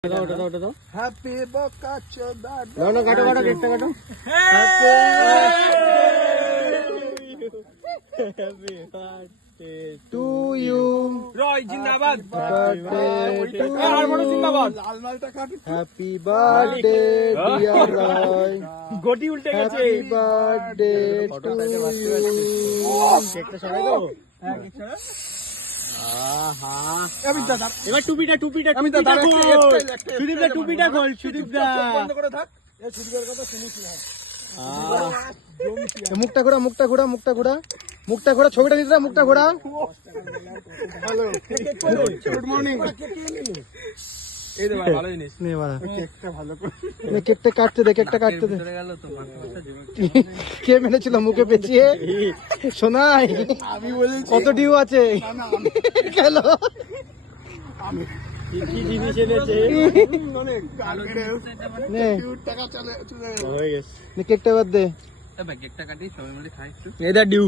happy বকাচো দাদা না না কাটো কাটো কেকটা কাটো হ্যাপি বার্থডে টু ইউ রয় জিন্দাবাদ আর বড় জিন্দাবাদ লাল মালটা কাটি হ্যাপি বার্থডে ডিয়ার রয় গটি উল্টে গেছে হ্যাপি বার্থডে টু ইউ কেকটা সরাই দাও হ্যাঁ কেক ছাড়া আহা আমি দাদা এবার টুপিটা আমি তো দাঁড়া সুদীপ দা টুপিটা খোল সুদীপ দা বন্ধ করে থাক এই সুদীপের কথা শুনিস না মুখটা ঘোরা মুখটা ঘোরা মুখটা ঘোরা মুখটা ঘোরা ছবিটা নিতে মুখটা ঘোরা হ্যালো গুড মর্নিং এই তো ভাই ভালো জিনিস নে বাড়া কেকটা ভালো করে নে কেকটা কাটতে দে কেকটা কাটতে দে কে মেরেছিল মুখে পেঁচিয়ে শোনাই আমি বলেছি কত ডিউ আছে না আমি গেল আমি কি জিনিস এনেছে অনেক কালকে নে টাকা চলে চলে গেল হয়ে গেছে নে কেকটা বাদ দে কেকটা কাটি সবাই মিলে খাই একটু এদা ডিউ